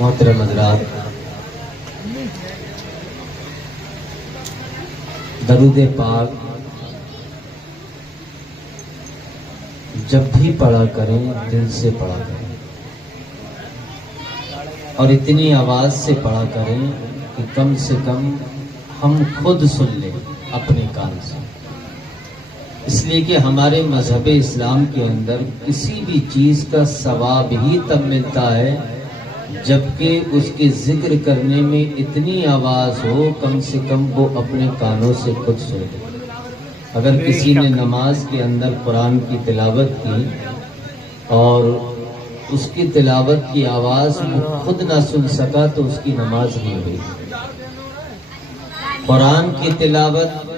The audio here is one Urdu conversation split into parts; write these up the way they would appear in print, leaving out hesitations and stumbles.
محترم حضرات، درود پاک جب بھی پڑھا کریں دل سے پڑھا کریں اور اتنی آواز سے پڑھا کریں کہ کم سے کم ہم خود سن لیں اپنے کان سے، اس لیے کہ ہمارے مذہب اسلام کے اندر کسی بھی چیز کا ثواب ہی تب ملتا ہے جبکہ اس کے ذکر کرنے میں اتنی آواز ہو کم سے کم وہ اپنے کانوں سے خود سنے۔ اگر کسی نے نماز کے اندر قرآن کی تلاوت کی اور اس کی تلاوت کی آواز وہ خود نہ سن سکا تو اس کی نماز نہیں ہوئی۔ قرآن کی تلاوت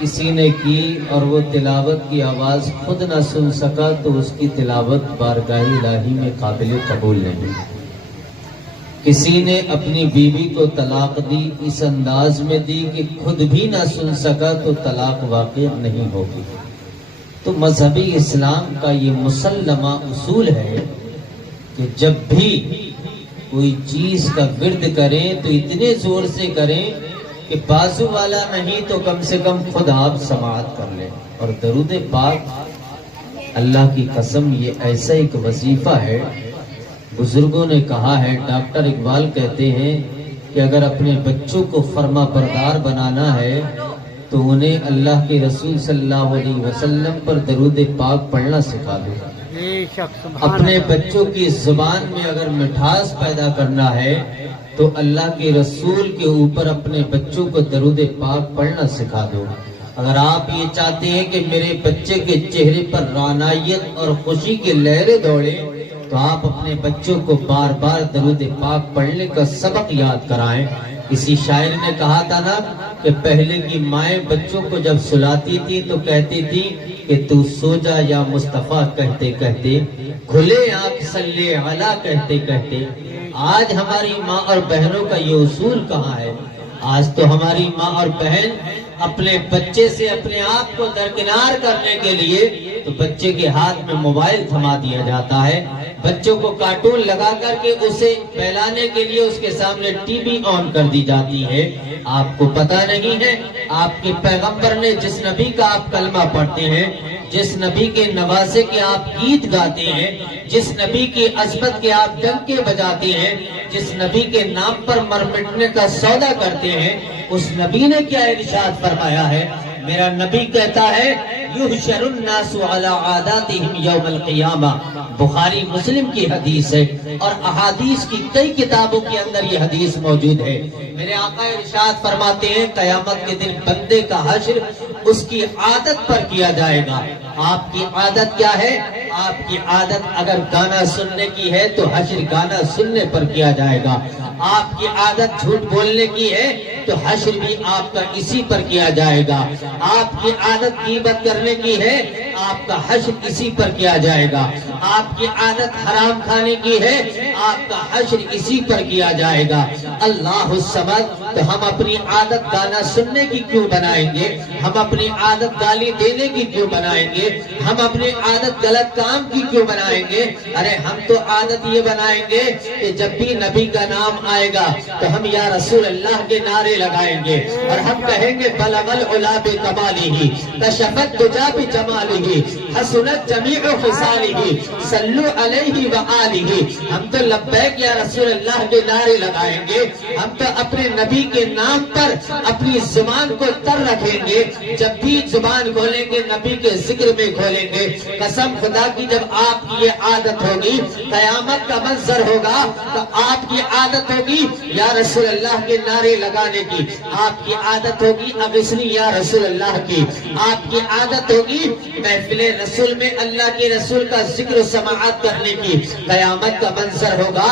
کسی نے کی اور وہ تلاوت کی آواز خود نہ سن سکا تو اس کی تلاوت بارگاہ الہی میں قابل قبول نہیں۔ کسی نے اپنی بیوی کو طلاق دی، اس انداز میں دی کہ خود بھی نہ سن سکا تو طلاق واقع نہیں ہوگی۔ تو مذہبی اسلام کا یہ مسلمہ اصول ہے کہ جب بھی کوئی چیز کا ورد کریں تو اتنے زور سے کریں کہ بازو والا نہیں تو کم سے کم خود آپ سماعت کر لیں۔ اور درود پاک اللہ کی قسم یہ ایسا ایک وظیفہ ہے، بزرگوں نے کہا ہے، ڈاکٹر اقبال کہتے ہیں کہ اگر اپنے بچوں کو فرما بردار بنانا ہے تو انہیں اللہ کے رسول صلی اللہ علیہ وسلم پر درود پاک پڑھنا سکھا دو۔ اپنے بچوں کی زبان میں اگر مٹھاس پیدا کرنا ہے تو اللہ کے رسول کے اوپر اپنے بچوں کو درود پاک پڑھنا سکھا دو۔ اگر آپ یہ چاہتے ہیں کہ میرے بچے کے چہرے پر رعنائیت اور خوشی کی لہریں دوڑیں تو آپ اپنے بچوں کو بار بار درود پاک پڑھنے کا سبق یاد کرائیں۔ کسی شاعر نے کہا تھا نا کہ پہلے کی مائیں بچوں کو جب سلاتی تھی تو کہتی تھی کہ تو سو جا یا مصطفیٰ کہتے کہتے، کھلے آنکھ صلی علی کہتے کہتے۔ آج ہماری ماں اور بہنوں کا یہ اصول کہاں ہے؟ آج تو ہماری ماں اور بہن اپنے بچے سے اپنے آپ کو درکنار کرنے کے لیے تو بچے کے ہاتھ میں موبائل تھما دیا جاتا ہے، بچوں کو کارٹون لگا کر کے اسے پھیلانے کے لیے اس کے سامنے ٹی وی آن کر دی جاتی ہے۔ آپ کو پتہ نہیں ہے آپ کے پیغمبر نے جس نبی کا آپ کلمہ پڑھتے ہیں، جس نبی کے نوازے کے آپ گیت گاتے ہیں، جس نبی کی عظمت کے آپ ڈنکے بجاتے ہیں، جس نبی کے نام پر مر مٹنے کا سودا کرتے ہیں، اس نبی نے کیا ارشاد فرمایا ہے؟ میرا نبی کہتا ہے یحشر الناس علی عاداتہم یوم القیامہ، بخاری مسلم کی حدیث ہے اور احادیث کی کئی کتابوں کے اندر یہ حدیث موجود ہے۔ میرے آقا ارشاد فرماتے ہیں قیامت کے دن بندے کا حشر اس کی عادت پر کیا جائے گا۔ آپ کی عادت کیا ہے؟ آپ کی عادت اگر گانا سننے کی ہے تو حشر گانا سننے پر کیا جائے گا۔ آپ کی عادت جھوٹ بولنے کی ہے تو حشر بھی آپ کا اسی پر کیا جائے گا۔ آپ کی عادت غیبت کرنے کی ہے، آپ کا حشر اسی پر کیا جائے گا۔ آپ کی عادت حرام کھانے کی ہے، آپ کا حشر اسی پر کیا جائے گا۔ اللہ الصمد، تو ہم اپنی عادت گانا سننے کی کیوں بنائیں گے؟ ہم اپنی عادت گالی دینے کی کیوں بنائیں گے؟ ہم اپنی عادت غلط کام کی کیوں بنائیں گے؟ ارے ہم تو عادت یہ بنائیں گے کہ جب بھی نبی کا نام آئے گا تو ہم یا رسول اللہ کے نعرے لگائیں گے اور ہم کہیں گے بلغ العلا بکمالہ کشفت دجا بجمالہ حسنت جمیع خصالہ صلوا علیہ وآلہ۔ ہم تو لبیک یا رسول اللہ کے نعرے لگائیں گے، ہم تو اپنے نبی کے نام پر اپنی زبان کو تر رکھیں گے، جب بھی زبان کھولیں گے نبی کے ذکر میں کھولیں گے۔ قسم خدا کی جب آپ کی یہ عادت ہوگی، قیامت کا منظر ہوگا تو آپ کی عادت ہوگی یا رسول اللہ کے نعرے لگانے کی، آپ کی عادت ہوگی اغثنی یا رسول اللہ کی، آپ کی عادت ہوگی محفل رسول میں اللہ کے رسول کا ذکر و سماعت کرنے کی۔ قیامت کا منظر ہوگا،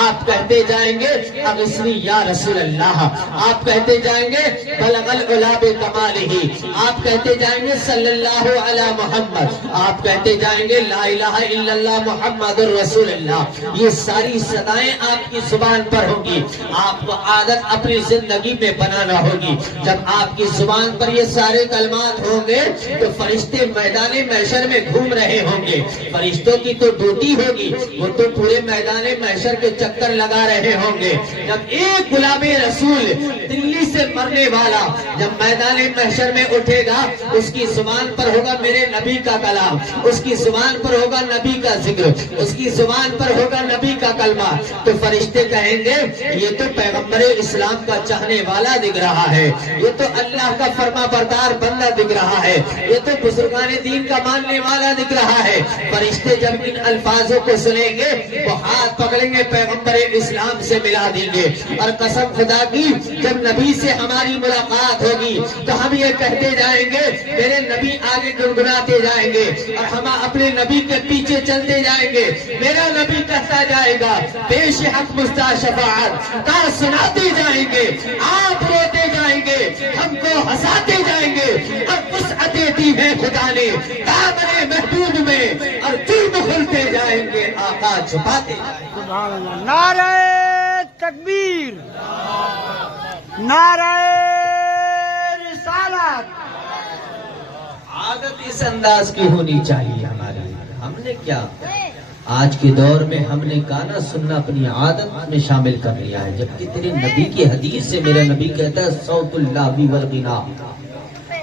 آپ کہتے جائیں گے اغثنی یا رسول اللہ، آپ کہتے جائیں گے بلغ العلا بکمالہ، آپ کہتے جائیں گے صلی اللہ علی محمد، آپ کہتے جائیں گے لا الہ الا اللہ محمد الرسول اللہ۔ یہ ساری صدائیں آپ کی زبان پر ہوگی۔ آپ کو عادت اپنی زندگی میں بنانا ہوگی۔ جب آپ کی زبان پر یہ سارے کلمات ہوں گے تو فرشتے میدان میدان محشر میں گھوم رہے ہوں گے. فرشتوں کی تو ڈیوٹی ہوگی, وہ تو پورے میدان محشر کے چکر لگا رہے ہوں گے. جب ایک غلام رسول دلی سے مرنے والا جب میدان محشر میں اٹھے گا, اس کی زبان پر ہوگا میرے نبی کا کلام, اس کی زبان پر ہوگا نبی کا ذکر, اس کی زبان پر ہوگا نبی کا کلمہ, تو فرشتے کہیں گے یہ تو پیغمبر اسلام کا چاہنے والا دکھ رہا ہے, یہ تو اللہ کا فرما بردار بندہ دکھ رہا ہے, یہ تو بزرگان دین کا ماننے والا دکھ رہا ہے. فرشتے جب ان الفاظوں کو سنیں گے وہ ہاتھ پکڑیں گے, پیغمبر اسلام سے ملا دیں گے. اور قسم خدا کی جب نبی سے ہماری ملاقات ہوگی تو ہم یہ کہتے جائیں گے میرے نبی آگے گنگناتے جائیں گے, اور ہم اپنے نبی کے پیچھے چلتے جائیں گے. میرا نبی کہتا جائے گا پیش حق مستع شفاعت کا سناتے جائیں گے, آپ روتے جائیں گے, ہم کو ہنساتے جائیں گے. اور وسعتیں دی ہے خدا نے دامن محبوب میں, اور جرم کھلتے جائیں گے, آقا چھپاتے جائیں گے. نعرہ تکبیر, نعرہ رسالت. عادت اس انداز کی ہونی چاہیے ہماری. ہم نے کیا آج کے دور میں ہم نے گانا سننا اپنی عادت میں شامل کر لیا ہے, جبکہ تیرے نبی کی حدیث سے میرا نبی کہتا ہے صوت اللعب والغنا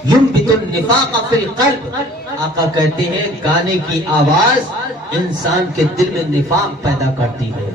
ينبت النفاق فی القلب. آقا کہتے ہیں گانے کی آواز انسان کے دل میں نفاق پیدا کرتی ہے.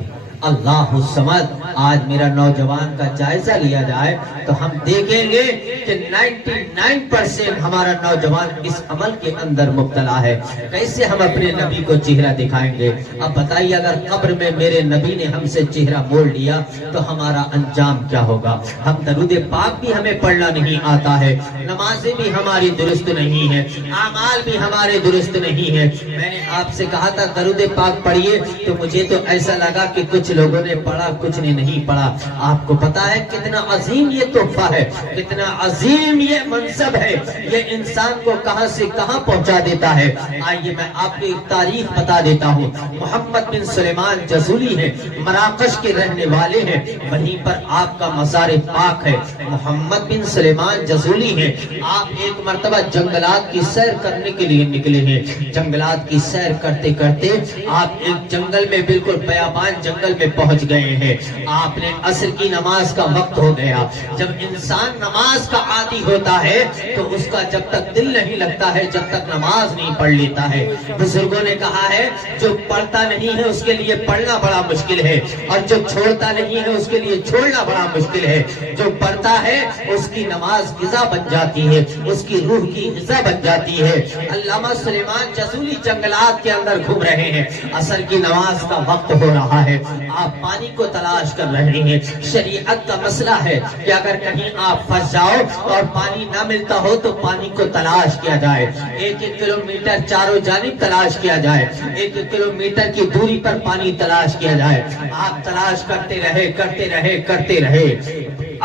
اللہ الصمد. آج میرا نوجوان کا جائزہ لیا جائے تو ہم دیکھیں گے کہ 99% ہمارا نوجوان اس عمل کے اندر مبتلا ہے. کیسے ہم اپنے نبی کو چہرہ دکھائیں گے؟ اب بتائیے اگر قبر میں میرے نبی نے ہم سے چہرہ موڑ لیا تو ہمارا انجام کیا ہوگا؟ ہم درود پاک بھی ہمیں پڑھنا نہیں آتا ہے, نمازیں بھی ہماری درست نہیں ہے, اعمال بھی ہمارے درست نہیں ہے. میں نے آپ سے کہا تھا درود پاک پڑھیے, تو مجھے تو ایسا لگا کہ کچھ لوگوں نے پڑھا کچھ نے نہیں پڑھا. آپ کو پتا ہے کتنا عظیم یہ تحفہ ہے, کتنا عظیم یہ منصب ہے, یہ انسان کو کہاں سے کہاں پہنچا دیتا ہے. آئیے میں آپ کو ایک تاریخ بتا دیتا ہوں. محمد بن سلیمان جزولی ہیں, مراکش کے رہنے والے ہیں, وہیں پر آپ کا مزار پاک ہے. محمد بن سلیمان جزولی ہیں. آپ ایک مرتبہ جنگلات کی سیر کرنے کے لیے نکلے ہیں. جنگلات کی سیر کرتے کرتے آپ ایک جنگل میں بالکل بیابان جنگل میں پہنچ گئے ہیں. آپ نے عصر کی نماز کا وقت ہو گیا. جب انسان نماز کا عادی ہوتا ہے تو اس کا جب تک دل نہیں لگتا ہے جب تک نماز نہیں پڑھ لیتا ہے. بزرگوں نے کہا ہے جو پڑھتا نہیں ہے اس کے لیے پڑھنا بڑا مشکل ہے, اور جو چھوڑتا نہیں ہے اس کے لیے چھوڑنا بڑا مشکل ہے. جو پڑھتا ہے اس کی نماز غذا بن جاتی ہے, اس کی روح کی غذا بن جاتی ہے. علامہ سلیمان جزولی جنگلات کے اندر گھوم رہے ہیں, عصر کی نماز کا وقت ہو رہا ہے. آپ پانی کو تلاش کر رہے ہیں. شریعت کا مسئلہ ہے کہ اگر کہیں آپ پھنس جاؤ اور پانی نہ ملتا ہو تو پانی کو تلاش کیا جائے. 1-1 کلومیٹر چاروں جانب تلاش کیا جائے, 1-1 کلومیٹر کی دوری پر پانی تلاش کیا جائے. آپ تلاش کرتے رہے کرتے رہے کرتے رہے,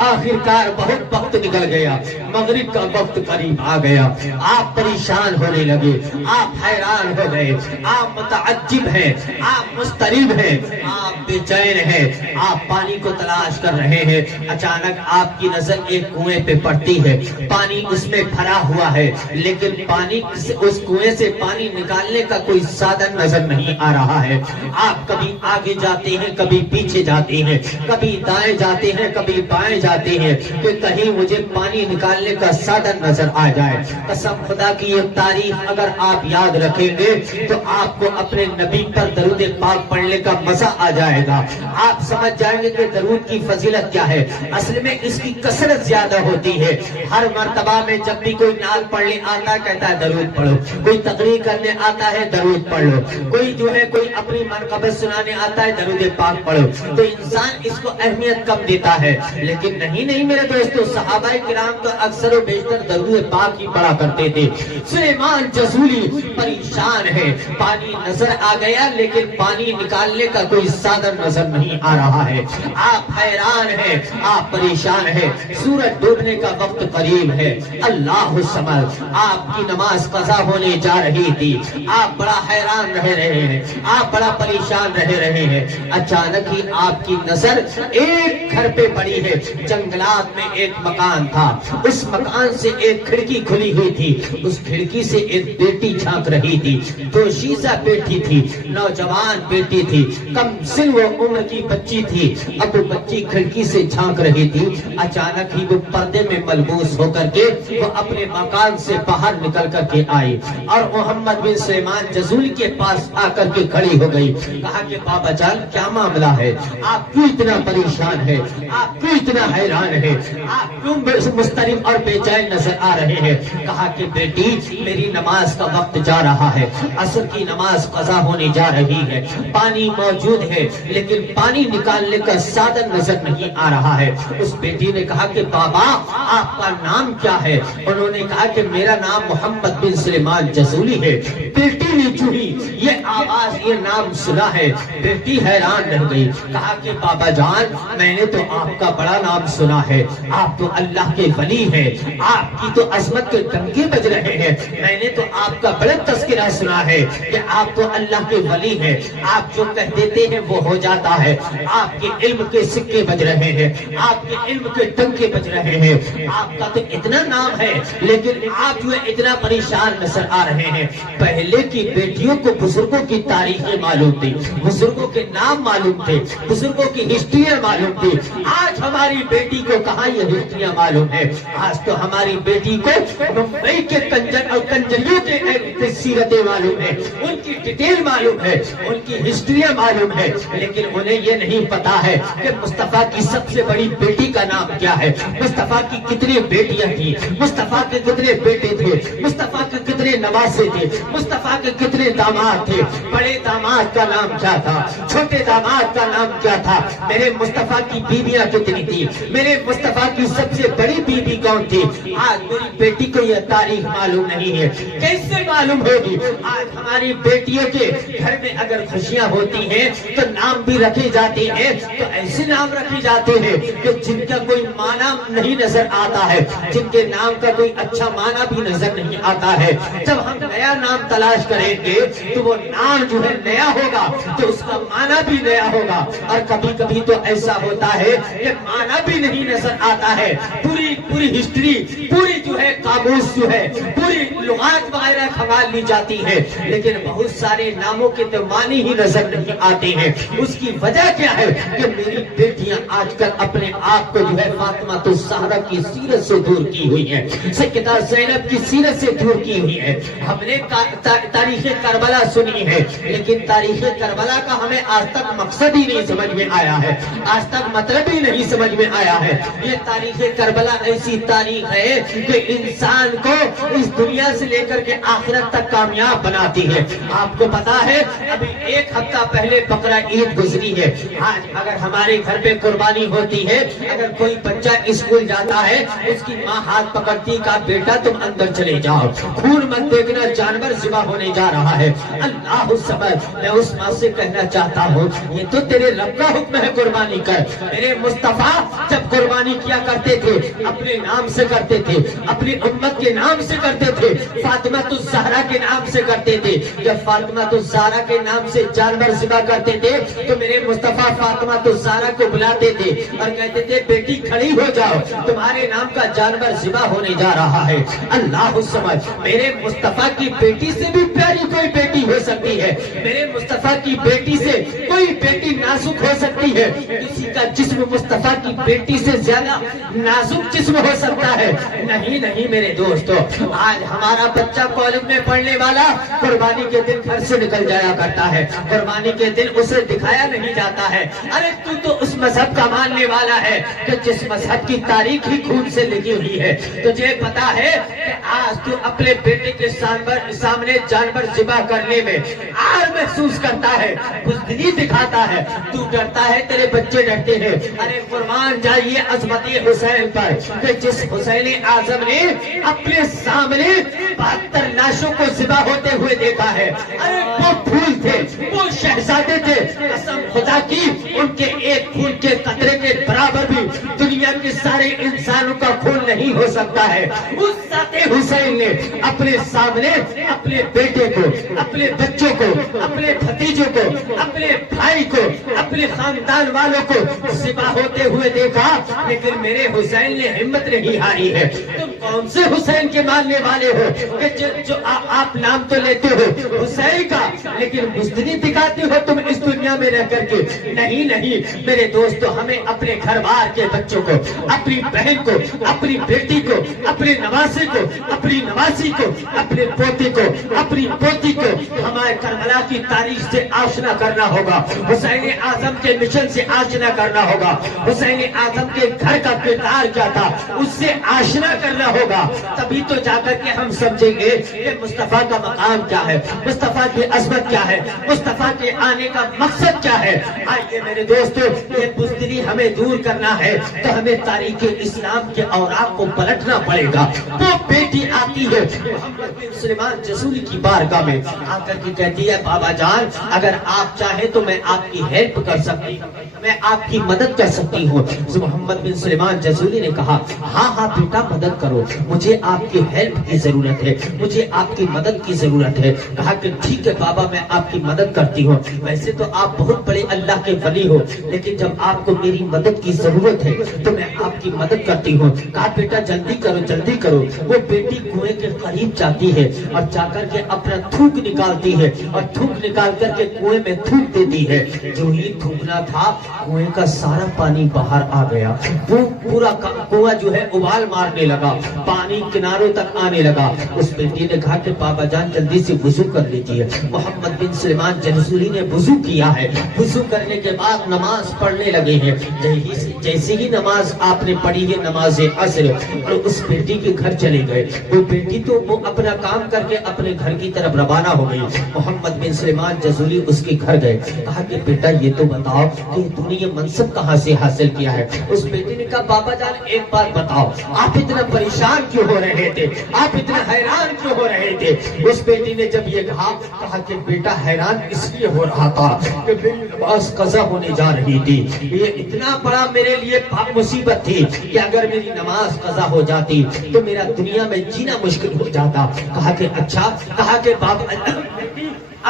آخرکار بہت وقت نکل گیا, مغرب کا وقت قریب آ گیا. آپ پریشان ہونے لگے, آپ حیران ہو گئے, آپ متعجب ہیں, آپ مضطرب ہیں, آپ بے چین ہیں. آپ پانی کو تلاش کر رہے ہیں. اچانک آپ کی نظر ایک کنویں پہ پڑتی ہے. پانی اس میں بھرا ہوا ہے, لیکن پانی اس کنویں سے پانی نکالنے کا کوئی سادن نظر نہیں آ رہا ہے. آپ کبھی آگے جاتے ہیں, کبھی پیچھے جاتے ہیں, کبھی دائیں جاتے ہیں, کبھی بائیں جاتے ہیں کہ کہیں مجھے پانی نکالنے کا سادن نظر آ جائے. قسم خدا کی یہ تاریخ اگر آپ یاد رکھیں گے تو آپ کو اپنے نبی پر درود پاک پڑھنے کا مزہ آ جائے گا. آپ سمجھ جائیں گے کہ درود کی فضیلت کیا ہے. اصل میں اس کی کثرت زیادہ ہوتی ہے. ہر مرتبہ میں جب بھی کوئی نعت پڑھنے آتا ہے کہتا ہے درود پڑھو, کوئی تقریر کرنے آتا ہے درود پڑھ لو, کوئی جو ہے کوئی اپنی منقبت سنانے آتا ہے درود پاک پڑھو. تو انسان اس کو اہمیت کم دیتا ہے, لیکن نہیں میرے دوستو, صحابہ کرام تو اکثر و بیشتر درود پاک ہی پڑھا کرتے تھے. سلیمان جزولی پریشان ہے, پانی نظر آ گیا لیکن پانی نکالنے کا کوئی سادن نظر نہیں آ رہا ہے. آپ حیران ہیں, آپ پریشان ہیں. سورج ڈوبنے کا وقت قریب ہے. اللہ الصمد. آپ کی نماز قضا ہونے جا رہی تھی. آپ بڑا حیران رہ رہے ہیں, آپ بڑا پریشان رہ رہے ہیں. اچانک ہی آپ کی نظر ایک گھر پہ پڑی ہے. جنگلات میں ایک مکان تھا، اس مکان سے ایک کھڑکی کھلی ہوئی تھی، اس کھڑکی سے ایک بیٹی جھانک رہی تھی، دوشیزہ بیٹی تھی، نوجوان بیٹی تھی، کم سن و عمر کی بچی تھی۔ اب وہ بچی کھڑکی سے جھانک رہی تھی، اچانک ہی وہ پردے میں ملبوس ہو کر کے وہ اپنے مکان سے باہر نکل کر کے آئی اور محمد بن سلیمان جزولی کے پاس آ کر کے کھڑی ہو گئی۔ کہا کہ بابا جان کیا معاملہ ہے، آپ کیوں اتنا پریشان ہے، آپ کیوں اتنا حیران ہے، آپ کیوں مضطرب اور بے چین نظر آ رہے ہیں؟ کہا کہ بیٹی میری نماز کا وقت جا رہا ہے، عصر کی نماز قضا ہونے جا رہی ہے، پانی موجود ہے لیکن پانی نکالنے کا سادن نظر نہیں آ رہا ہے۔ اس بیٹی نے کہا کہ بابا آپ کا نام کیا ہے؟ انہوں نے کہا کہ میرا نام محمد بن سلیمان جزولی ہے۔ بیٹی نے جو ہی یہ آواز یہ نام سنا ہے بیٹی حیران رہ گئی۔ کہا کہ بابا جان میں نے تو آپ کا بڑا نام سنا ہے، آپ تو اللہ کے ولی ہیں، آپ کی تو عظمت کے ڈنکے بج رہے ہیں، میں نے تو آپ کا بڑا تذکرہ سنا ہے کہ آپ تو اللہ کے ولی ہیں، آپ جو کہہ دیتے ہیں وہ ہو جاتا ہے، آپ کے علم کے سکے بج رہے ہیں، آپ کے علم کے ڈنکے بج رہے ہیں، آپ کا تو اتنا نام ہے لیکن آپ جو اتنا پریشان نظر آ رہے ہیں۔ پہلے کی بیٹیوں کو بزرگوں کی تاریخیں معلوم تھی، بزرگوں کے نام معلوم تھے، بزرگوں کی ہسٹریاں معلوم تھی۔ آج ہماری بیٹی کو کہاں یہ ہسٹریاں معلوم ہے؟ آج تو ہماری بیٹی کو ممبئی کے کنجر اور کنجریوں کے سیرتیں معلوم ہے، ان کی ڈیٹیل معلوم ہے، ان کی ہسٹریاں معلوم ہے، لیکن انہیں یہ نہیں پتا ہے کہ مصطفیٰ کی سب سے بڑی بیٹی کا نام کیا ہے، مصطفیٰ کی کتنی بیٹیاں تھیں، مصطفیٰ کے کتنے بیٹے تھے، مصطفیٰ کے کتنے نواسے تھے، مصطفیٰ کے کتنے داماد تھے، بڑے داماد کا نام کیا تھا، چھوٹے داماد کا نام کیا تھا، میرے مصطفیٰ کی بیویاں کتنی تھی، میرے مصطفیٰ کی سب سے بڑی بیوی کون تھی؟ آج میری بیٹی کو یہ تاریخ معلوم نہیں ہے، کیسے معلوم ہوگی؟ آج ہماری بیٹیوں کے گھر میں اگر خوشیاں ہوتی ہیں تو نام بھی رکھے جاتے ہیں، تو ایسے نام رکھے جاتے ہیں کہ جن کا کوئی معنی نہیں نظر آتا ہے، جن کے نام کا کوئی اچھا معنی بھی نظر نہیں آتا ہے۔ جب ہم نیا نام تلاش کریں گے تو وہ نام جو ہے نیا ہوگا تو اس کا معنی بھی نیا ہوگا، اور کبھی کبھی تو ایسا ہوتا ہے کہ معنی بھی نہیں نظر آتا ہے، پوری ہسٹری پوری جو ہے قاموس جو ہے پوری لغات وغیرہ کھنگال لی جاتی ہے، لیکن بہت سارے ناموں کے تو معنی ہی نظر نہیں آتے ہیں۔ اس کی وجہ کیا ہے کہ میری بیٹیاں آج کل اپنے آپ کو جو ہے فاطمہ الزہرا کی سیرت سے دور کی ہوئی ہیں، سیدہ زینب کی سیرت سے دور کی ہوئی ہے۔ ہم نے تاریخ کربلا سنی ہے لیکن تاریخ کربلا کا ہمیں آج تک مقصد ہی نہیں سمجھ میں آیا ہے، آج تک مطلب ہی نہیں سمجھ میں آیا ہے۔ یہ تاریخ کربلا ایسی تاریخ ہے کہ انسان کو اس دنیا سے لے کر کے آخرت تک کامیاب بناتی ہے۔ آپ کو پتا ہے ابھی ایک ہفتہ پہلے بقرہ عید گزری ہے، آج اگر ہمارے گھر پہ قربانی ہوتی ہے، اگر کوئی بچہ اسکول جاتا ہے اس کی ماں ہاتھ پکڑتی کا بیٹا تم اندر چلے جاؤ، خون مت دیکھنا، جانور ذبح ہونے جا رہا ہے۔ اللہ صبر، میں اس ماں سے کہنا چاہتا ہوں یہ تو تیرے رب کا حکم ہے قربانی کر۔ میرے مصطفیٰ جب قربانی کیا کرتے تھے اپنے نام سے کرتے تھے، اپنی امت کے نام سے کرتے تھے، فاطمہ الزہرا کے نام سے کرتے تھے۔ جب فاطمہ الزہرا کے نام سے جانور ذبح کرتے تھے تو میرے مصطفیٰ فاطمہ الزہرا کو بلاتے تھے اور کہتے تھے بیٹی کھڑی ہو جاؤ، تمہارے نام کا جانور ذبح ہونے جا رہا ہے۔ اللہ سمجھ، میرے مصطفیٰ کی بیٹی سے بھی پیاری کوئی بیٹی ہو سکتی ہے، میرے مصطفیٰ کی بیٹی سے کوئی بیٹی نازک ہو سکتی ہے، کسی کا جسم مصطفیٰ کی بیٹی سے زیادہ نازک جسم ہو سکتا ہے؟ نہیں میرے دوستو، آج ہمارا بچہ کالج میں پڑھنے والا قربانی کے دن گھر سے نکل جایا کرتا ہے، قربانی کے دن اسے دکھایا نہیں جاتا ہے۔ ارے تو اس مذہب کا ماننے والا ہے کہ جس مذہب کی تاریخ ہی خون سے لگی ہوئی ہے، تجھے پتا ہے کہ آج تو اپنے بیٹے کے سامنے جانور ذبح کرنے میں آر محسوس کرتا ہے، بزدلی دکھاتا ہے، تو ڈرتا ہے، تیرے بچے ڈرتے ہیں۔ ارے قربان جائیے عظمت حسین پر کہ جس حسین اعظم نے اپنے سامنے 72 لاشوں کو ذبح ہوتے ہوئے دیکھا ہے۔ ارے وہ پھول تھے، وہ شہزادے تھے، قسم خدا کی ان کے ایک خون کے قطرے کے برابر بھی دنیا کے سارے انسانوں کا خون نہیں ہو سکتا ہے۔ اس ذات حسین نے اپنے سامنے اپنے بیٹے کو، اپنے بچوں کو، اپنے بھتیجوں کو، اپنے بھائی کو، اپنے خاندان والوں کو ذبح ہوتے ہوئے دیکھا، لیکن میرے حسین نے ہمت نہیں ہاری ہے۔ تم کون سے حسین کے ماننے والے ہو کہ جو آپ نام تو لیتے ہو حسین کا، لیکن بزدلی دکھاتے ہو تم اس دنیا میں رہ کر کے؟ نہیں نہیں میرے دوستو، ہمیں اپنے گھر بار کے بچوں کو، اپنی بہن کو، اپنی بیٹی کو، اپنے نواسے کو، اپنی نواسی کو، اپنے پوتے کو، اپنی پوتی کو ہمارے کربلا کی تاریخ سے آشنا کرنا ہوگا، حسین اعظم کے مشن سے آشنا کرنا ہوگا، حسین اعظم کے گھر کا کردار کیا تھا اس سے آشنا کرنا ہوگا، تبھی تو جا کر کے ہم سمجھیں گے کہ مصطفیٰ کا مقام کیا ہے، مصطفیٰ کی عظمت کیا ہے، مصطفیٰ کے آنے کا مقصد کیا ہے۔ آئیے میرے دوستو، یہ بزدلی ہمیں دور کرنا ہے تو ہمیں تاریخ اسلام کے اوراق کو پلٹنا پڑے گا۔ وہ بیٹی آتی ہے محمد بن سلیمان جسولی کی بارگاہ میں، آ کر کے کہتی ہے بابا جان اگر آپ چاہیں تو میں آپ کی ہیلپ کر سکتی ہوں، میں آپ کی مدد کر سکتی ہوں۔ محمد بن سلیمان جسولی نے کہا ہاں ہاں بیٹا مدد کرو، مجھے آپ کی ہیلپ کی ضرورت ہے، مجھے آپ کی مدد کی ضرورت ہے۔ کہا کہ ٹھیک ہے بابا میں آپ کی مدد کرتی ہوں، ویسے تو آپ بہت بڑے اللہ کے ولی ہو، لیکن جب آپ کو میری مدد کی ضرورت ہے تو میں آپ کی مدد کرتی ہوں۔ کہا بیٹا جلدی کرو جلدی کرو۔ وہ بیٹی کنویں کے قریب جاتی ہے اور جا کر کے اپنا تھوک نکالتی ہے اور تھوک نکال کر کے کنویں میں تھوک دیتی ہے۔ جو ہی تھوکنا تھا کنویں کا سارا پانی باہر آ گیا، وہ پورا کنواں جو ہے ابال مارنے لگا، پانی کناروں تک آنے لگا۔ اس بیٹی نے کہا کہ بابا جان جلدی سے وضو کر لیجیے۔ محمد بن سلیمان جسولی نے وضو کیا ہے، وضو کرنے کے بعد نماز پڑھنے لگے ہیں۔ جیسے ہی نماز آپ نے پڑھی ہے نماز عصر، اور اس بیٹی کے گھر چلے گئے۔ وہ بیٹی تو وہ اپنا کام کر کے اپنے گھر کی طرف روانہ ہو گئی۔ محمد بن سلیمان جسولی اس کے گھر گئے، کہا کہ بیٹا یہ تو بتاؤ کہ تم نے یہ منصب کہاں سے حاصل کیا ہے؟ اس بیٹی نے کہا بابا جان ایک بات بتاؤ، آپ اتنا پریشان کیوں ہو رہے تھے، آپ اتنا حیران کیوں ہو رہے تھے؟ اس بیٹی نے جب یہ کہا کہ بیٹا حیران اس لیے ہو رہا تھا کہ میری نماز قضا ہونے جا رہی تھی، یہ اتنا بڑا میرے لیے مصیبت تھی کہ اگر میری نماز قضا ہو جاتی تو میرا دنیا میں جینا مشکل ہو جاتا۔ کہا کہ اچھا، کہا کہ بابا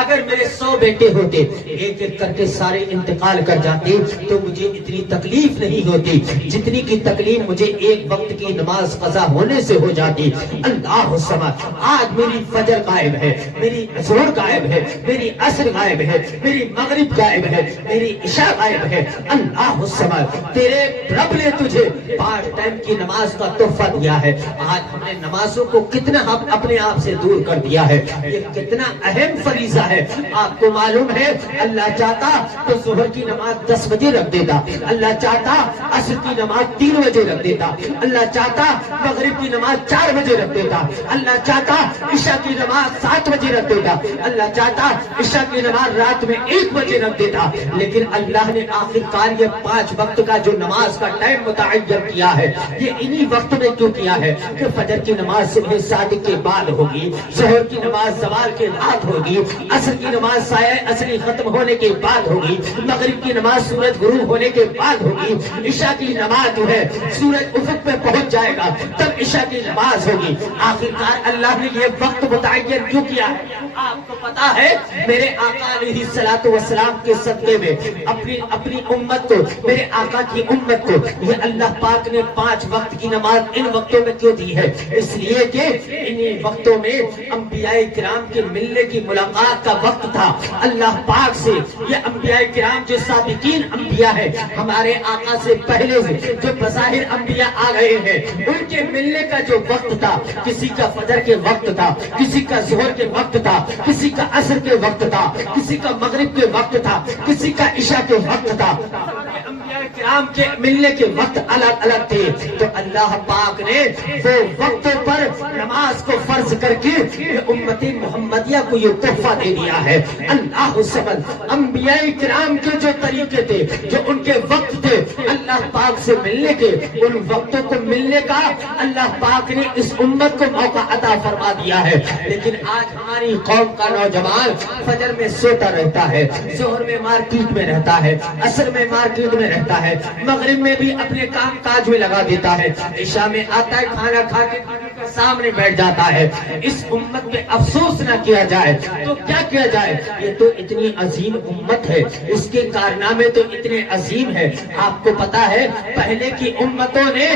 اگر میرے 100 بیٹے ہوتے، ایک ایک کر کے سارے انتقال کر جاتے تو مجھے اتنی تکلیف نہیں ہوتی جتنی کی تکلیف مجھے ایک وقت کی نماز قضا ہونے سے ہو جاتی۔ اللہ الصمد، آج میری فجر غائب ہے، میری ظہر غائب ہے، میری عصر غائب ہے، میری مغرب غائب ہے، میری عشاء غائب ہے۔ اللہ الصمد، تیرے رب نے تجھے 5 ٹائم کی نماز کا تحفہ دیا ہے۔ آج ہم نے نمازوں کو کتنا ہم اپنے آپ سے دور کر دیا ہے، یہ کتنا اہم فریضہ ہے۔ آپ کو معلوم ہے اللہ چاہتا تو ظہر کی نماز 10 بجے رکھ دیتا، اللہ چاہتا عصر کی نماز 3 بجے رکھ دیتا، اللہ چاہتا مغرب کی نماز 4 بجے رکھ دیتا، اللہ چاہتا عشاء کی نماز 7 بجے رکھ دیتا، اللہ چاہتا عشاء کی نماز رات میں 1 بجے رکھ دیتا۔ لیکن اللہ نے آخر کار یہ 5 وقت کا جو نماز کا ٹائم متعین کیا ہے یہ انہی وقت میں کیوں کیا ہے کہ فجر کی نماز صبح صادق کے بعد ہوگی، ظہر کی نماز زوال کے بعد ہوگی، عصر کی نماز سایہ عصری ختم ہونے کے بعد ہوگی، مغرب کی نماز سورج غروب ہونے کے بعد ہوگی، عشاء کی نماز جو ہے سورج افق پہ پہنچ جائے گا تب عشاء کی نماز ہوگی۔ آخرکار اللہ نے یہ وقت متعین کیوں کیا ہے؟ آپ کو پتا ہے میرے آقا علیہ الصلوۃ والسلام کے صدقے میں اپنی امت کو، میرے آقا کی امت کو یہ اللہ پاک نے 5 وقت کی نماز ان وقتوں میں کیوں دی ہے؟ اس لیے کہ انہی وقتوں میں انبیاء کرام کے ملنے کی ملاقات کا وقت تھا اللہ پاک سے۔ یہ انبیاء کرام جو سابقین انبیاء ہیں، ہمارے آقا سے پہلے سے جو بظاہر انبیاء آ گئے ہیں، ان کے ملنے کا جو وقت تھا، کسی کا فجر کے وقت تھا، کسی کا ظہر کے وقت تھا، کسی کا عصر کے وقت تھا، کسی کا مغرب کے وقت تھا، کسی کا عشاء کے وقت تھا۔ انبیاء کرام کے ملنے کے وقت الگ الگ تھے، تو اللہ پاک نے وہ وقتوں پر نماز کو فرض کر کے امت محمدیہ کو یہ تحفہ دے دیا ہے۔ اللہ الصمد، انبیاء کرام کے جو طریقے تھے، جو ان کے وقت تھے اللہ پاک سے ملنے کے، ان وقتوں کو ملنے کا اللہ پاک نے اس امت کو موقع عطا فرما دیا ہے۔ لیکن آج ہماری قوم کا نوجوان فجر میں سوتا رہتا ہے، ظہر میں مارکیٹ میں رہتا ہے، عصر میں مارکیٹ میں رہتا ہے، مغرب میں بھی اپنے کام کاج میں لگا دیتا ہے، عشاء میں آتا ہے کھانا کھا کے سامنے بیٹھ جاتا ہے اس امت پہ افسوس نہ کیا جائے تو کیا کیا جائے؟ یہ تو اتنی عظیم امت ہے، اس کے کارنامے تو اتنے عظیم ہے۔ آپ کو پتا ہے پہلے کی امتوں نے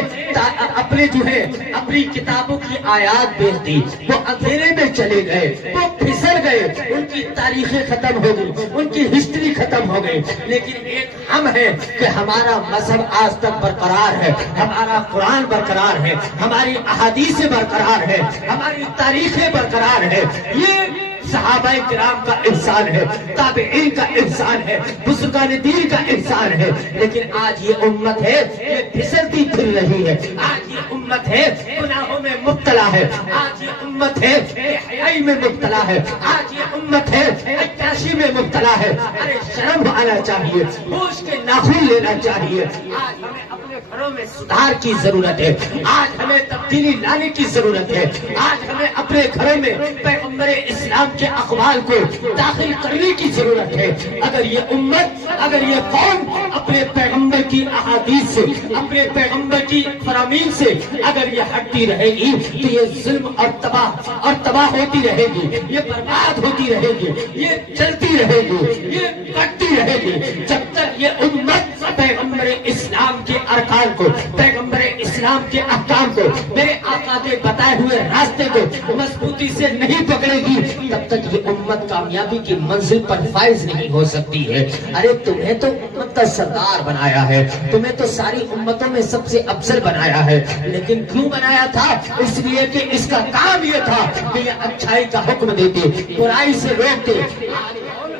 اپنے جو ہے اپنی کتابوں کی آیات بیچ دی، وہ اندھیرے میں چلے گئے، وہ پھسل گئے، ان کی تاریخیں ختم ہو گئی، ان کی ہسٹری ختم ہو گئی۔ لیکن ایک ہم ہے کہ ہمارا مذہب آج تک برقرار ہے، ہمارا قرآن برقرار ہے، ہماری احادیث برقرار ہے، ہماری تاریخیں برقرار ہے۔ یہ صحابہ کرام کا احسان ہے، تابعین کا احسان ہے، بزرگان دین کا احسان ہے۔ لیکن آج یہ امت ہے یہ پھسلتی پھر رہی ہے، آج یہ امت ہے گناہوں میں مبتلا ہے، آج یہ امت ہے بے حیائی میں مبتلا ہے، آج یہ امت ہے عیاشی میں مبتلا ہے۔ ارے شرم آنا چاہیے، ہوش کے ناخن لینا چاہیے۔ آج ہمیں اپنے گھروں میں سدھار کی ضرورت ہے، آج ہمیں تبدیلی لانے کی ضرورت ہے، آج ہمیں اپنے گھروں میں پیغمبر اسلام کے اقوال کو داخل کرنے کی ضرورت ہے۔ اگر یہ امت، اگر یہ قوم اپنے پیغمبر کی احادیث سے، اپنے پیغمبر کی فرامین سے اگر یہ ہٹتی رہے گی تو یہ ظلم اور تباہ ہوتی رہے گی، یہ برباد ہوتی رہے گی، یہ چلتی رہے گی، یہ کٹتی رہے گی۔ جب تک یہ امت پیغمبر اسلام کے ارکان کو، پیغمبر اسلام کے احکام کو، میرے آقا کے بتائے ہوئے راستے کو مضبوطی سے نہیں پکڑے گی تب تک یہ امت کامیابی کی منزل پر فائز نہیں ہو سکتی ہے۔ ارے تمہیں تو امت کا سردار بنایا ہے، تمہیں تو ساری امتوں میں سب سے افضل بنایا ہے، لیکن کیوں بنایا تھا؟ اس لیے کہ اس کا کام یہ تھا کہ یہ اچھائی کا حکم دیتے، برائی سے روکتے۔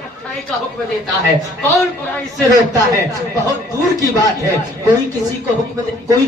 اچھائی کا حکم دیتا ہے، کون برائی سے روکتا ہے؟ بہت دور کی بات ہے۔ کوئی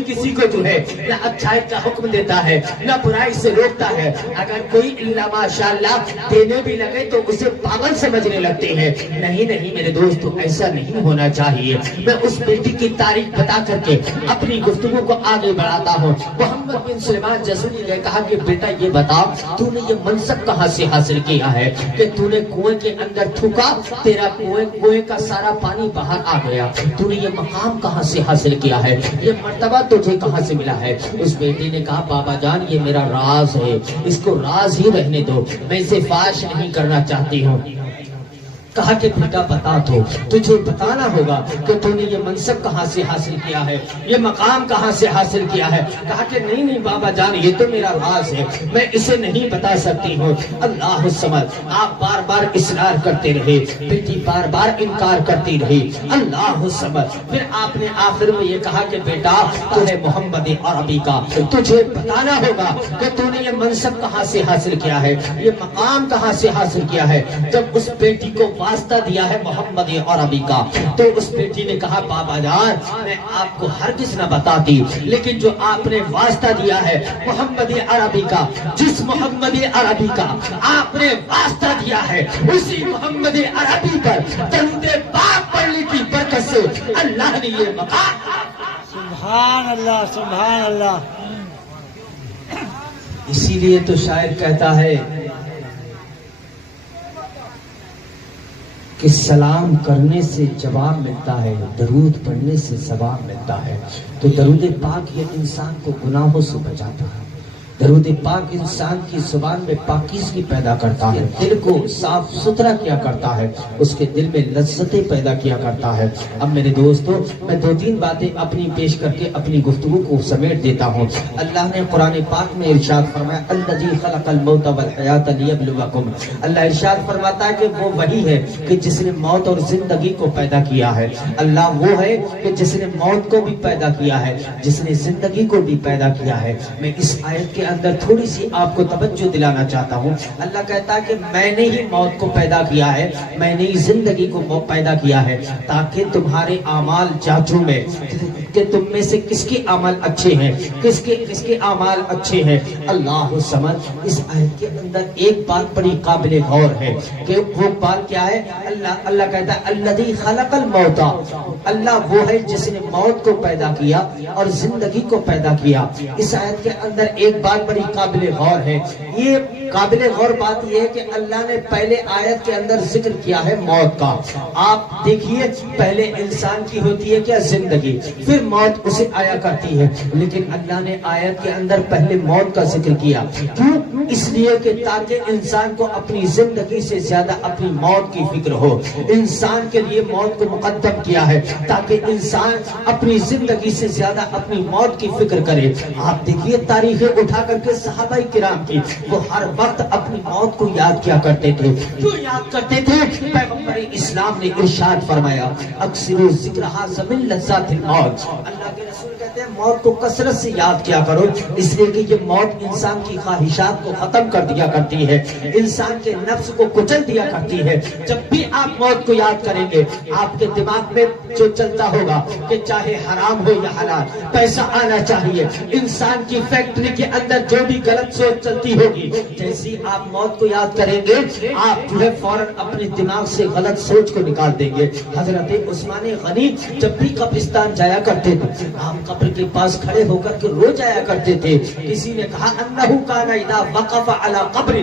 کسی کو جو ہے نہ اچھائی کا حکم دیتا ہے نہ برائی سے روکتا ہے۔ اگر کوئی اللہ ماشاءاللہ دینے بھی لگے تو اسے پاگل سمجھنے لگتے ہیں۔ نہیں میرے دوستو، ایسا نہیں ہونا چاہیے۔ میں اس بیٹی کی تاریخ بتا کر کے اپنی گفتگو کو آگے بڑھاتا ہوں۔ محمد بن سلیمان جزوری نے کہا کہ بیٹا یہ بتا تو نے یہ منصب کہاں سے حاصل کیا ہے کہ تو نے کنویں کے اندر تھوکا، تیرا کنویں کا سارا پانی باہر آ گیا؟ تو نے یہ مقام کہاں سے حاصل کیا ہے؟ یہ مرتبہ تجھے کہاں سے ملا ہے؟ اس بیٹی نے کہا بابا جان یہ میرا راز ہے، اس کو راز ہی رہنے دو، میں اسے فاش نہیں کرنا چاہتی ہوں۔ کہا کہ بیٹا بتا تو، تجھے بتانا ہوگا کہ تو نے یہ منصب کہاں سے حاصل کیا ہے، یہ مقام کہاں سے حاصل کیا ہے؟ کہا کہ نہیں بابا جان یہ تو میرا راز ہے، میں اسے نہیں بتا سکتی ہوں۔ اللہ الصمد، آپ بار بار اصرار کرتے رہے، بیٹی بار بار انکار کرتی رہی۔ اللہ الصمد، پھر آپ نے آخر میں یہ کہا کہ بیٹا تو ہے محمد عربی کا، تجھے بتانا ہوگا کہ تو نے یہ منصب کہاں سے حاصل کیا ہے، یہ مقام کہاں سے حاصل کیا ہے۔ جب اس بیٹی کو واسطہ دیا ہے محمد عربی کا تو اس بیٹی نے کہا بابا جان میں آپ کو ہرگز نہ بتاتی، لیکن جو آپ نے واسطہ دیا ہے محمد عربی کا، جس محمد عربی کا آپ نے واسطہ دیا ہے اسی محمد عربی پر درود پاک پڑھنے کی برکت سے اللہ نے یہ مقام۔ سبحان اللہ سبحان اللہ۔ اسی لیے تو شاعر کہتا ہے کہ سلام کرنے سے جواب ملتا ہے، درود پڑھنے سے ثواب ملتا ہے۔ تو درود پاک یہ انسان کو گناہوں سے بچاتا ہے، درود پاک انسان کی زبان میں پاکیزگی پیدا کرتا ہے، دل کو صاف ستھرا کیا کرتا ہے، اس کے دل میں لذتیں پیدا کیا کرتا ہے۔ اب میرے دوستو میں دو تین باتیں اپنی پیش کر کے اپنی گفتگو کو سمیٹ دیتا ہوں۔ اللہ نے قرآن پاک میں ارشاد فرمایا الذی خلق الموت والحیات لیبلوکم، اللہ ارشاد فرماتا ہے کہ وہ وہی ہے کہ جس نے موت اور زندگی کو پیدا کیا ہے۔ اللہ وہ ہے کہ جس نے موت کو بھی پیدا کیا ہے، جس نے زندگی کو بھی پیدا کیا ہے۔ میں اس آیت کے اندر تھوڑی سی آپ کو توجہ دلانا چاہتا ہوں۔ اللہ کہتا ہے کہ میں نے ہی موت کو پیدا کیا ہے، میں نے ہی زندگی کو پیدا کیا ہے تاکہ تمہارے اعمال جانچوں میں کہ تم میں سے کس کے اعمال اچھے ہیں، کس کے اعمال اچھے ہیں۔ اللہ سمجھ اس آیت کے اندر ایک بات بڑی قابل غور ہے کہ وہ بات کیا ہے؟ اللہ کہتا ہے الذی خلق الموت، اللہ وہ ہے جس نے موت کو پیدا کیا اور زندگی کو پیدا کیا۔ اس آیت کے اندر ایک بات بات بڑی قابل غور ہے. یہ قابل غور بات یہ ہے کہ اللہ نے پہلے آیت کے اندر ذکر کیا ہے موت کا. آپ دیکھیے پہلے انسان کی ہوتی ہے کیا زندگی, پھر موت اسے آیا کرتی ہے, لیکن اللہ نے آیت کے اندر پہلے موت کا ذکر کیا. کیوں؟ اس لیے کہ تاکہ انسان کو اپنی زندگی سے زیادہ اپنی موت کی فکر ہو. انسان کے لیے موت کو مقدم کیا ہے تاکہ انسان اپنی زندگی سے زیادہ اپنی موت کی فکر کرے. آپ دیکھیے تاریخیں اٹھا کر کے صحابہ کرام کی, وہ ہر وقت اپنی موت کو یاد کیا کرتے تھے. کیوں یاد کرتے تھے؟ پیغمبر اسلام نے ارشاد فرمایا اکثر ذکرھا من لذات الموت. اللہ کے رسول کہتے ہیں موت کو کثرت سے یاد کیا کرو, اس لیے کہ یہ موت انسان کی خواہشات کو ختم کر دیا کرتی ہے, انسان کے نفس کو کچل دیا کرتی ہے. جب بھی آپ موت کو یاد کریں گے آپ کے دماغ میں جو چلتا ہوگا کہ چاہے حرام ہو یا حلال, پیسہ آنا چاہیے. انسان کی فیکٹری کے اندر جو بھی غلط سوچ چلتی ہوگی, جیسی آپ موت کو یاد کریں گے آپ جو ہے فوراً اپنے دماغ سے غلط سوچ کو نکال دیں گے. حضرت عثمان غنی جب بھی قبرستان جایا کرتے تھے آپ قبر کے پاس کھڑے ہو کر کے رو جایا کرتے تھے. کسی نے کہا انہ کان اذا وقف علی قبر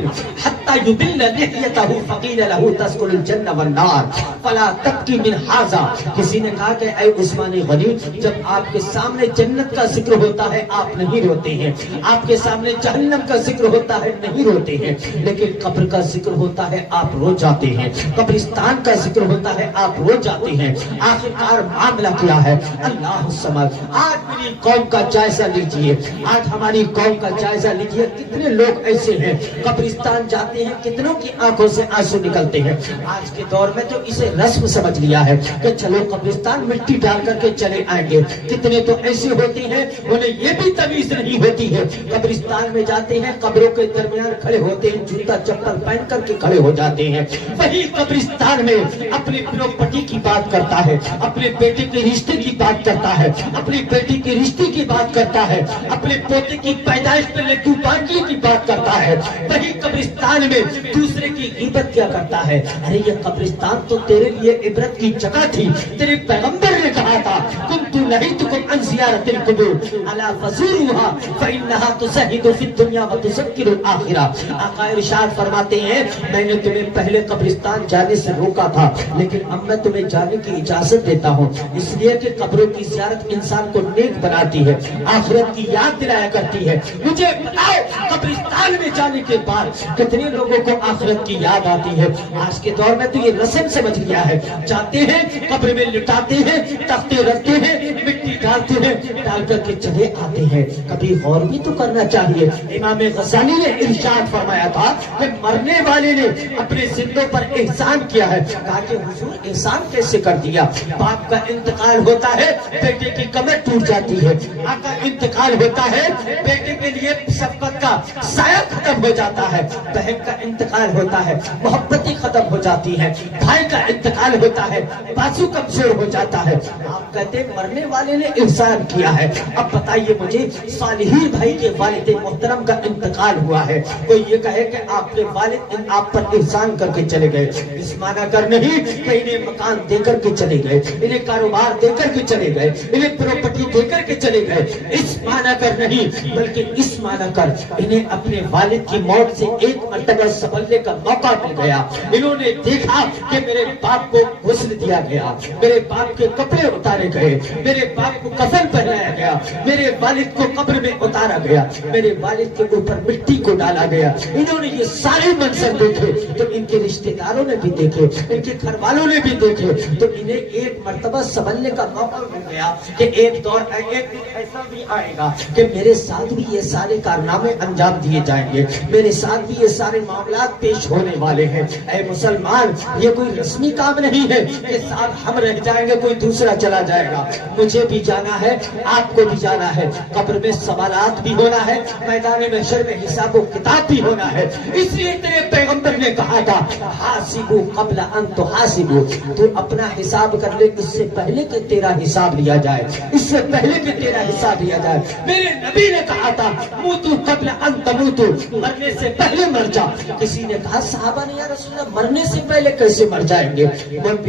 حتی یبل لحیتہ فقیل له تسکن الجنہ والنار فلا تبکی من ھذا. کسی نے کہا کہ اے عثمان غنی جب آپ کے سامنے جنت کا ذکر ہوتا ہے آپ نہیں روتے ہیں, آپ کے سامنے جہنم کا ذکر ہوتا ہے نہیں روتے ہیں, لیکن قبر کا ذکر ہوتا ہے آپ رو جاتے ہیں, قبرستان کا ذکر ہوتا ہے آپ رو جاتے ہیں. آخرکار معاملہ کیا ہے؟ اللہ سمجھ. آج میری قوم کا جائزہ لیجئے, آج ہماری قوم کا جائزہ لیجئے. کتنے لوگ ایسے ہیں قبرستان جاتے ہیں, کتنوں کی آنکھوں سے آنسو نکلتے ہیں. آج کے دور میں تو اسے رسم سمجھ لیا ہے کہ چلو قبرستان مٹی ڈال کر کے چلے آئیں گے. کتنے تو ایسے ہوتے ہیں انہیں یہ بھی تمیز نہیں ہوتی ہے, قبرستان میں جاتے ہیں قبروں کے درمیان کھڑے ہوتے ہیں, جوتا چپل پہن کر کے کھڑے ہو جاتے ہیں. وہی قبرستان میں اپنی پراپرٹی کی بات کرتا ہے, اپنے بیٹے کے رشتے کی بات کرتا ہے, اپنی بیٹی کے رشتے کی بات کرتا ہے, اپنے پوتے کی پیدائش پہ لڈو بانٹنے کی بات کرتا ہے. وہی قبرستان میں دوسرے کی غیبت کیا کرتا ہے. ارے یہ قبرستان تو تیرے لیے عبرت کی جگہ تھی. تیرے پیغمبر نے کہا تھا کنت نہیتکم عن زیارت القبور الا فزوروها فانها تزہد فی الدنیا وتذکر الآخرہ. آقا ارشاد فرماتے ہیں میں نے تمہیں پہلے قبرستان جانے سے روکا تھا, لیکن اب میں تمہیں جانے کی اجازت دیتا ہوں, اس لیے کہ قبروں کی زیارت انسان کو نیک بناتی ہے, آخرت کی یاد دلایا کرتی ہے. مجھے بتاؤ قبرستان میں جانے کے بعد کتنے لوگوں کو آخرت کی یاد آتی ہے؟ آج کے دور میں تو یہ رسم سمجھ لیا ہے, جاتے ہیں قبر میں لٹاتے ہیں, تختے رکھتے ہیں, مٹی ڈالتے ہیں, ڈال کر کے چلے آتے ہیں. کبھی غور بھی تو کرنا چاہیے. امام غزالی نے ارشاد فرمایا تھا کہ مرنے والے نے اپنے زندوں پر احسان کیا ہے. کہا کہ حضور احسان کیسے کر دیا؟ باپ کا انتقال ہوتا ہے بیٹے کی کمر ٹوٹ جاتی ہے, آقا انتقال ہوتا ہے بیٹے کے لیے شفقت کا سایہ ختم ہو جاتا ہے, بہن کا انتقال ہوتا ہے محبت ختم ہو جاتی ہے, بھائی کا انتقال ہوتا ہے بازو کمزور ہو جاتا ہے. آپ کہتے ہیں مرنے والے نے احسان کیا ہے. اب بتائیے مجھے صالحین بھائی کے والد محترم کا انتقال ہوا ہے, کوئی یہ کہے کہ آپ کے والد آپ پر احسان کر کے چلے گئے, اس معنی کر نہیں کہ انہیں مکان دے کر کے چلے گئے, انہیں کاروبار دے کر کے چلے گئے, انہیں پراپرٹی دے کر کے چلے گئے, اس معنی کر نہیں بلکہ اس معنی کر انہیں اپنے والد کی موت سے ایک مرتبہ سنبھلنے کا موقع مل گیا. انہوں نے دیکھا کہ میرے باپ کو غسل دیا گیا, میرے باپ کے کپڑے اتارے گئے, میرے باپ کو کفن پہنایا گیا, میرے والد کو قبر میں اتارا گیا, میرے والد کے اوپر مٹی کو ڈالا گیا. انہوں نے یہ سارے منظر دیکھے تو ان کے رشتہ داروں نے بھی دیکھے, ان کے گھر والوں نے بھی دیکھے, تو انہیں ایک مرتبہ سنبھلنے کا موقع مل گیا کہ ایک دور ایسا بھی آئے گا کہ میرے ساتھ بھی یہ سارے کارنامے انجام دیے جائیں گے, میرے ساتھ بھی یہ سارے معاملات پیش ہونے والے ہیں. اے مسلمان یہ کوئی رسمی کام نہیں ہے کہ صاحب ہم رہ جائیں گے کوئی دوسرا چلا جائے گا. مجھے بھی جانا ہے, آپ کو بھی جانا ہے, قبر میں سوالات بھی ہونا ہے, میدان محشر میں حساب و کتاب بھی ہونا ہے. اس لیے تیرے پیغمبر نے کہا تھا حاسبو قبل ان تحاسبو, تو اپنا حساب کر لے اس سے پہلے کہ تیرا حساب لیا جائے, اس سے پہلے کہ تیرا حساب لیا جائے. میرے نبی نے کہا تھا موتو قبل ان تموتو, مرنے سے پہلے مر جا. کسی نے کہا صحابہ نے یا رسول اللہ مرنے سے پہلے کیسے مر جائیں گے؟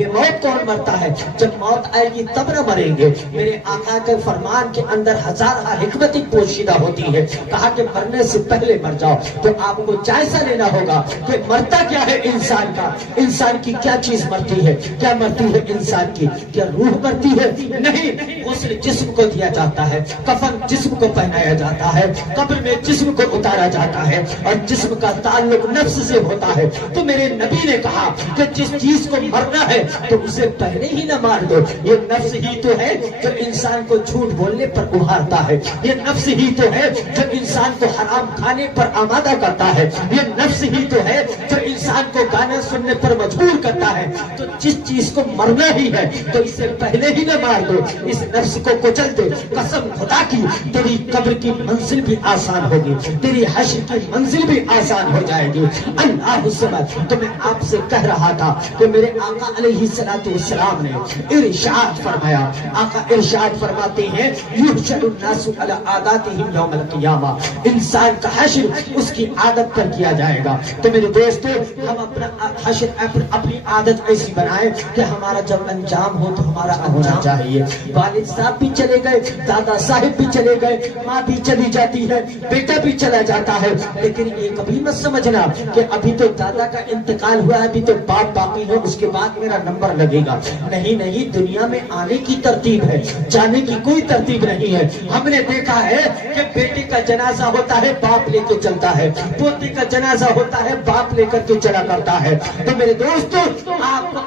موت کون مرتا ہے؟ جب موت آئے گی تب نہ مریں گے. میرے آقا کے فرمان کے اندر ہزارہ حکمتیں پوشیدہ ہوتی ہے. کہا کہ مرنے سے پہلے مر جاؤ تو آپ کو جائزہ لینا ہوگا کہ مرتا کیا ہے انسان کا، انسان کی کیا چیز مرتی ہے، کیا مرتی ہے انسان کی، کیا روح مرتی ہے؟ نہیں، غسل جسم کو دیا جاتا ہے، کفن جسم کو پہنایا جاتا ہے، قبر میں جسم کو اتارا جاتا ہے اور جسم کا تعلق نفس سے ہوتا ہے۔ تو میرے نبی نے کہا کہ جس چیز کو مرنا ہے تو اسے پہلے ہی نہ مار دو، یہ نفس ہی تو ہے جو انسان کو جھوٹ بولنے پر ابھارتا ہے، یہ نفس ہی تو ہے جو انسان کو حرام کھانے پر آمادہ کرتا ہے، یہ نفس ہی تو ہے جو انسان کو گانا سننے پر مجبور کرتا ہے۔ تو جس چیز کو مرنا ہی ہے تو اسے پہلے ہی نہ مار دو، اس نفس کو کچل دے۔ قسم خدا کی تیری قبر کی منزل بھی آسان ہوگی، تیری حشر کی منزل بھی آسان ہو جائے گی۔ اللہ سمجھ تو میں آپ سے کہہ رہا تھا کہ میرے آقا علیہ الصلوۃ والسلام نے ارشاد فرمایا، آقا ارشاد فرماتے ہیں یحشر الناس علی عاداتہم یوم القیامہ، انسان کا حشر اس کی عادت پر کیا جائے گا۔ تو میرے دوستو ہم اپنا حشر اپنی عادت ایسی بنائیں کہ ہمارا جب انجام ہو تو ہمارا ہونا چاہیے۔ والد صاحب بھی چلے گئے، دادا صاحب بھی چلے گئے، ماں بھی چلی جاتی ہے، بیٹا بھی چلا جاتا ہے، لیکن یہ کبھی مت سمجھنا کہ ابھی تو دادا کا انتقال ہوا ہے، ابھی تو باپ باقی ہے، اس کے بعد میرا نمبر لگے گا۔ نہیں نہیں، دنیا میں آنے کی ترتیب ہے، جانے کی کوئی ترتیب نہیں ہے۔ ہم نے دیکھا ہے کہ بیٹے کا جنازہ ہوتا ہے باپ لے کے چلتا ہے، پوتے کا جنازہ ہوتا ہے باپ لے کر کے چلا کرتا ہے۔ تو میرے دوستو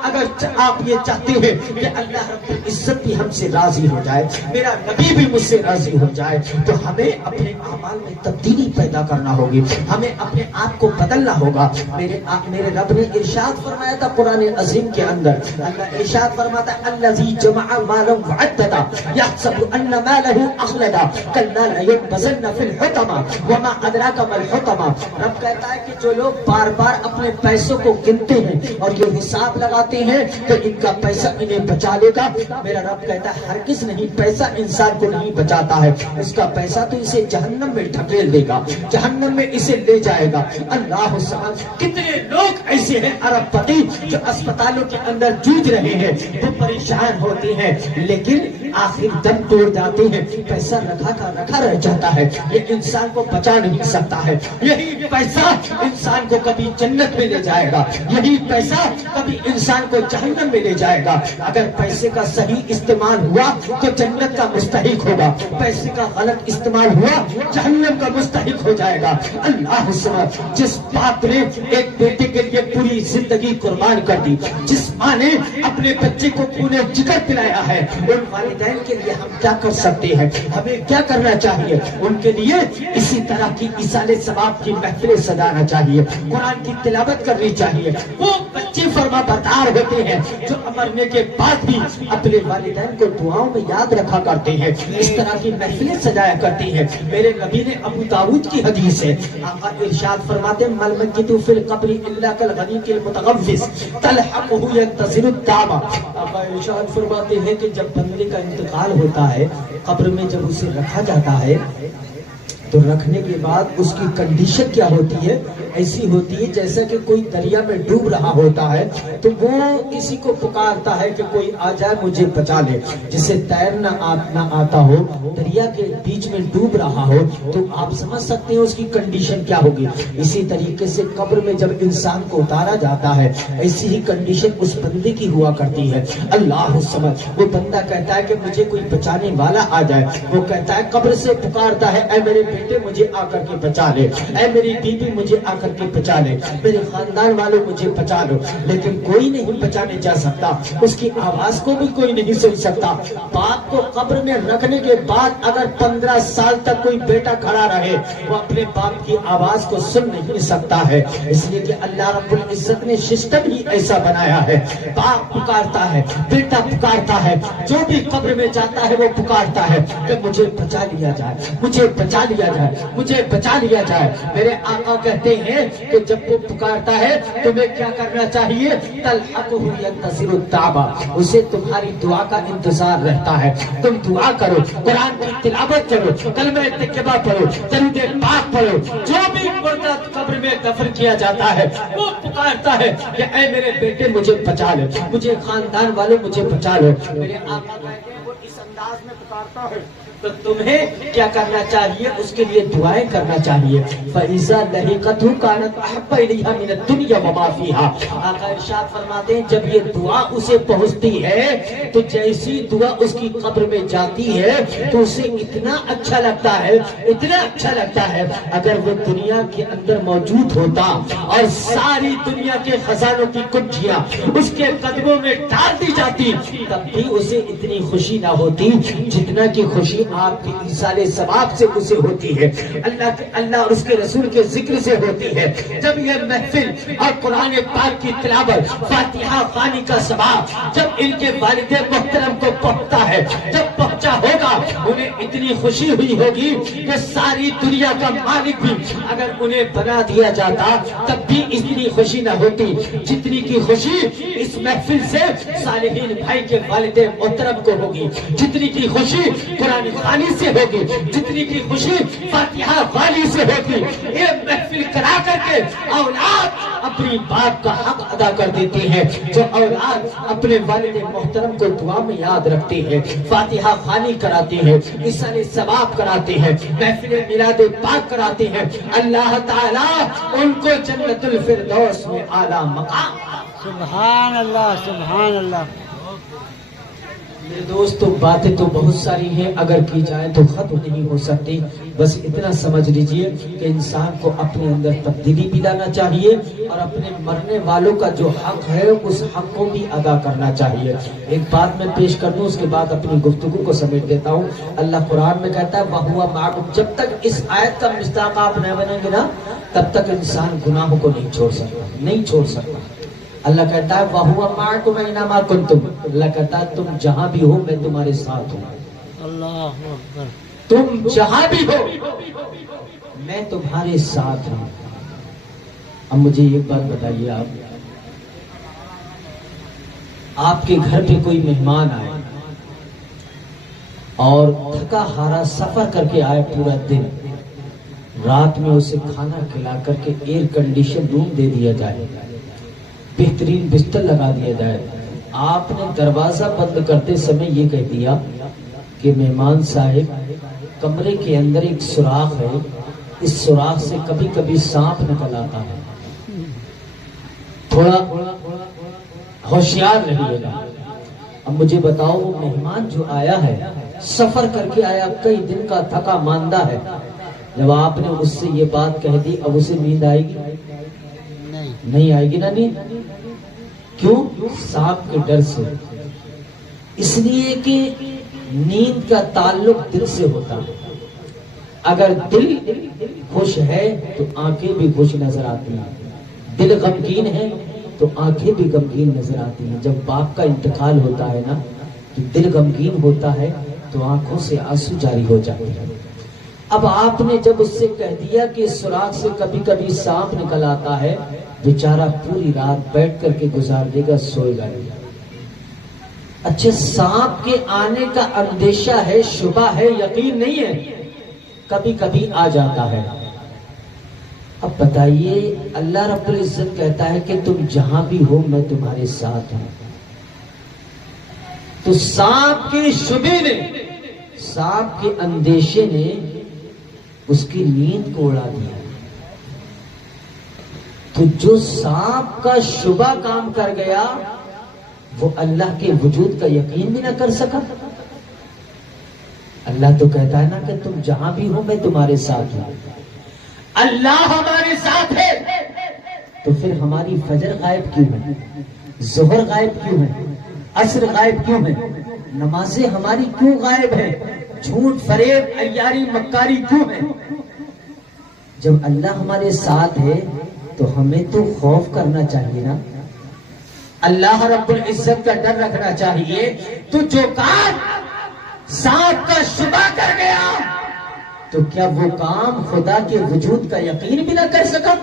اگر آپ یہ چاہتے ہیں کہ اللہ رب العزت بھی ہم سے راضی ہو جائے، میرا نبی بھی مجھ سے راضی ہو جائے، تو ہمیں اپنے اعمال میں تبدیلی پیدا کرنا ہوگی، ہمیں اپنے آپ کو بدلنا ہوگا۔ میرے رب نے ارشاد فرمایا تھا قرآن عظیم کے اندر، اللہ ارشاد فرماتا ہے الذی جمع مالا وعددا یحسب ان مالہ اخلدا کلا لینبذن فی الحطمہ وما ادراک ما الحطمہ۔ رب کہتا ہے کہ جو لوگ بار بار اپنے پیسوں کو گنتے ہیں اور یہ حساب لگاتے ہیں کہ ان کا پیسہ انہیں بچا لے گا، میرا رب کہتا ہے ہرگز نہیں، پیسہ انسان کو نہیں بچاتا ہے، اس کا پیسہ تو اسے جہنم میں ڈھکیل دے گا، جہنم میں اسے لے جائے گا۔ اللہ سبحانہ، کتنے لوگ ایسے ہیں ارب پتی جو اسپتالوں کے اندر جوجھ رہے ہیں، وہ پریشان ہوتے ہیں لیکن آخر دم توڑ جاتے ہیں، پیسہ رکھا کا رکھا رہ جاتا ہے، یہ انسان کو بچا نہیں سکتا ہے۔ یہی پیسہ انسان کو کبھی جنت میں لے جائے گا، یہی پیسہ کبھی انسان کو جہنم میں لے جائے گا۔ اگر پیسے کا صحیح استعمال ہوا تو جنت کا مستحق ہوگا، پیسے کا غلط استعمال ہوا جہنم کا مستحق ہو جائے گا۔ اللہ سمجھ، جس باپ نے ایک بیٹے کے لیے پوری زندگی قربان کر دی، جس ماں نے اپنے بچے کو پونے جگر پلایا ہے، ان والدین کے لیے ہم کیا کر سکتے ہیں؟ ہمیں کیا کرنا چاہیے؟ ان کے لیے اسی طرح کی ایصال ثواب کی محفلیں سجانا چاہیے، قرآن کی تلاوت کرنی چاہیے۔ وہ بچے فرما بردار ہوتے ہیں جو مرنے کے بعد بھی اپنے والدین کو دعاؤں میں یاد رکھا کرتے ہیں، اس طرح کی محفلیں سجایا کرتے ہیں۔ میرے نبی نے ابو داؤد کی حدیث ہے، آقا ارشاد فرماتے ہیں مل میت فی القبر الا کالغنی المتغوث تلحقه ينتظر الدعوہ۔ آقا ارشاد فرماتے ہیں کہ جب بندے کا انتقال ہوتا ہے، قبر میں جب اسے رکھا جاتا ہے تو رکھنے کے بعد اس کی کنڈیشن کیا ہوتی ہے؟ ایسی ہوتی ہے جیسا کہ کوئی دریا میں ڈوب رہا ہوتا ہے تو وہ کسی کو پکارتا ہے کہ کوئی آ جائے مجھے بچا لے، جسے تیرنا نہ آتا ہو، دریا کے بیچ میں ڈوب رہا ہو، تو آپ سمجھ سکتے ہیں اس کی کنڈیشن کیا ہوگی۔ اسی طریقے سے قبر میں جب انسان کو اتارا جاتا ہے، ایسی ہی کنڈیشن اس بندے کی ہوا کرتی ہے۔ اللہ سمجھ، وہ بندہ کہتا ہے کہ مجھے کوئی بچانے والا آ جائے، وہ کہتا ہے قبر سے پکارتا ہے اے میرے بیٹے مجھے آ کر کے بچا لے، اے میری بیوی مجھے آ کر کے بچا لے، میرے خاندان والوں مجھے بچا لو، لیکن کوئی نہیں بچانے جا سکتا، اس کی آواز کو بھی کوئی نہیں سن سکتا۔ باپ کو قبر میں رکھنے کے بعد اگر 15 سال تک کوئی بیٹا کھڑا رہے، وہ اپنے باپ کی آواز کو سن نہیں سکتا ہے، اس لیے کہ اللہ رب العزت نے سسٹم ہی ایسا بنایا ہے۔ باپ پکارتا ہے، بیٹا پکارتا ہے، جو بھی قبر میں جاتا ہے وہ پکارتا ہے کہ مجھے بچا لیا جائے، مجھے بچا لیا جائے، مجھے بچا لیا جائے۔ میرے آقا کہتے ہیں کہ جب وہ پکارتا ہے تمہیں کیا کرنا چاہیے؟ تلحقہ ينتظر الدعوہ، اسے تمہاری دعا کا انتظار رہتا ہے، تم دعا کرو، قرآن کی تلاوت کرو، کلمہ طیبہ پڑھو، درود پاک پڑھو۔ جو بھی مردہ قبر میں دفن کیا جاتا ہے وہ پکارتا ہے کہ اے میرے بیٹے مجھے بچا لو، مجھے خاندان والوں مجھے بچا لو۔ میرے آقا کہتے ہیں وہ اس انداز میں پکارتا ہے تو تمہیں کیا کرنا چاہیے؟ اس کے لیے دعائیں کرنا چاہیے. فَإِذَا لَحِقَتْهُ كَانَتْ أَحَبَّ إِلَيْهَا مِنَ الدُّنْيَا وَمَا فِيهَا. آقا ارشاد فرماتے ہیں جب یہ دعا اسے پہنچتی ہے تو جیسی دعا اس کی قبر میں جاتی ہے تو اسے اتنا اچھا لگتا ہے، اتنا اچھا لگتا ہے اگر وہ دنیا کے اندر موجود ہوتا اور ساری دنیا کے خزانوں کی کنجیاں اس کے قدموں میں ڈال دی جاتی تب بھی اسے اتنی خوشی نہ ہوتی جتنا کی خوشی آپ کے ایصال ثواب سے اسے ہوتی ہے، اللہ اور اس کے رسول کے ذکر سے ہوتی ہے. جب یہ محفل اور قرآن پاک کی تلاوت، فاتحہ خوانی کا ثواب جب ان کے والد محترم کو پہنچتا ہے، جب پہنچا ہوگا انہیں اتنی خوشی ہوئی ہوگی کہ ساری دنیا کا مالک بھی اگر انہیں بنا دیا جاتا تب بھی اتنی خوشی نہ ہوتی جتنی کی خوشی اس محفل سے صالحین بھائی کے والد محترم کو ہوگی، جتنی کی خوشی قرآن خوانی سے ہوگی، جتنی کی خوشی فاتحہ خوانی سے ہوگی. یہ محفل کرا کر کے اولاد اپنی باپ کا حق ادا کر دیتی ہے. جو اولاد اپنے والد محترم کو دعا میں یاد رکھتی ہے، فاتحہ خوانی کراتی ہے، ایصال ثواب کراتی ہے، محفل میلاد پاک کراتی ہے، اللہ تعالیٰ ان کو جنت الفردوس میں اعلیٰ مقام. سبحان اللہ سبحان اللہ. میرے دوستو باتیں تو بہت ساری ہیں، اگر کی جائیں تو ختم نہیں ہو سکتی. بس اتنا سمجھ لیجئے کہ انسان کو اپنے اندر تبدیلی بھی لانا چاہیے اور اپنے مرنے والوں کا جو حق ہے اس حق کو بھی ادا کرنا چاہیے. ایک بات میں پیش کر دوں، اس کے بعد اپنی گفتگو کو سمیٹ دیتا ہوں. اللہ قرآن میں کہتا ہے وَهُوَ مَعَكُمْ. جب تک اس آیت کا مصداق آپ نہ بنیں گے نا تب تک انسان گناہوں کو نہیں چھوڑ سکتا، نہیں چھوڑ سکتا. اللہ کہتا ہے وَهُوَ مَعَكُمْ أَيْنَمَا كُنتُمْ. اللہ کہتا ہے تم جہاں بھی ہو میں تمہارے ساتھ ہوں. اللہ اکبر. تم جہاں بھی ہو میں تمہارے ساتھ ہوں. اب مجھے ایک بات بتائیے، آپ کے گھر پہ کوئی مہمان آئے اور تھکا ہارا سفر کر کے آئے پورا دن، رات میں اسے کھانا کھلا کر کے ایئر کنڈیشن روم دے دیا جائے، بہترین بستر لگا دیا جائے. آپ نے دروازہ بند کرتے سمے یہ کہہ دیا کہ مہمان صاحب کمرے کے اندر ایک سوراخ ہے، اس سوراخ سے کبھی کبھی سانپ نکل آتا ہے، تھوڑا ہوشیار رہیے گا. اب مجھے بتاؤ وہ مہمان جو آیا ہے سفر کر کے آیا، کئی دن کا تھکا ماندہ ہے، جب آپ نے اس سے یہ بات کہہ دی اب اسے نیند آئے گی؟ نہیں آئے گی نا نیند. کیوں؟ سانپ کے ڈر سے. اس لیے کہ نیند کا تعلق دل سے ہوتا ہے. اگر دل خوش ہے تو آنکھیں بھی خوش نظر آتی ہیں، دل غمگین ہے تو آنکھیں بھی غمگین نظر آتی ہیں. جب باپ کا انتقال ہوتا ہے نا تو دل غمگین ہوتا ہے تو آنکھوں سے آنسو جاری ہو جاتے ہیں. اب آپ نے جب اس سے کہہ دیا کہ سوراخ سے کبھی کبھی سانپ نکل آتا ہے، بیچارہ پوری رات بیٹھ کر کے گزار دے گا، سوئے گا نہیں. اچھا سانپ کے آنے کا اندیشہ ہے، شبہ ہے، یقین نہیں ہے، کبھی کبھی آ جاتا ہے. اب بتائیے اللہ رب العزت کہتا ہے کہ تم جہاں بھی ہو میں تمہارے ساتھ ہوں. تو سانپ کے شبے نے، سانپ کے اندیشے نے اس کی نیند کو اڑا دیا. تو جو سانپ کا شبہ کام کر گیا وہ اللہ کے وجود کا یقین بھی نہ کر سکا. اللہ تو کہتا ہے نا کہ تم جہاں بھی ہو میں تمہارے ساتھ ہوں. اللہ ہمارے ساتھ ہے تو پھر ہماری فجر غائب کیوں ہے، ظہر غائب کیوں ہے، عصر غائب کیوں ہے، نمازیں ہماری کیوں غائب ہیں، جھوٹ فریب عیاری مکاری کیوں ہے؟ جب اللہ ہمارے ساتھ ہے تو ہمیں تو خوف کرنا چاہیے نا، اللہ رب العزت کا ڈر رکھنا چاہیے. تو جو کام سانپ کا شبہ کر گیا تو کیا وہ کام خدا کے وجود کا یقین بھی نہ کر سکا؟